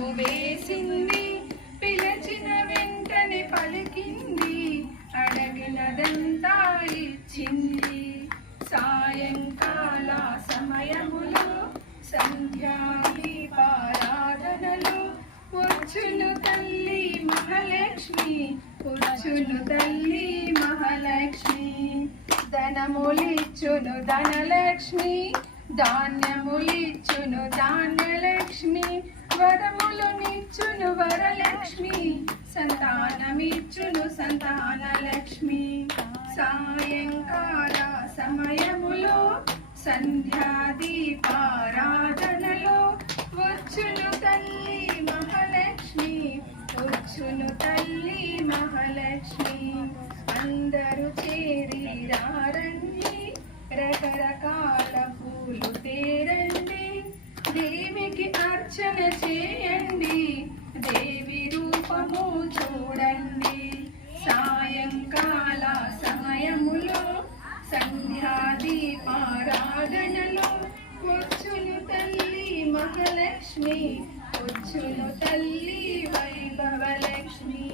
వరము వేసింది, పిలిచిన వెంటనే పలికింది, అడగినదంతా ఇచ్చింది. సాయంకాల సమయములో సంధ్యాదీపారాధనలో వచ్చును తల్లి మహాలక్ష్మి, వచ్చును తల్లి మహాలక్ష్మి. ధనములిచ్చును ధనలక్ష్మి, ధాన్యములిచ్చును ధాన్యలక్ష్మి, వరములునిచ్చును వరలక్ష్మి, సంతానమిచ్చును సంతానలక్ష్మి. సాయంకాల సమయములో సంధ్యాదీపారాధనలో వచ్చును తల్లి మహాలక్ష్మి, వచ్చును తల్లి మహాలక్ష్మి. అందరూ చేరి రారండి, రకరకాల పూలు తేరండి, దేవికి అర్చన చేయండి, దేవి రూపము చూడండి. సాయంకాల సమయములో సంధ్యాదీపారాధనలో వచ్చును తల్లి మహాలక్ష్మి, వచ్చును తల్లి వైభవలక్ష్మి.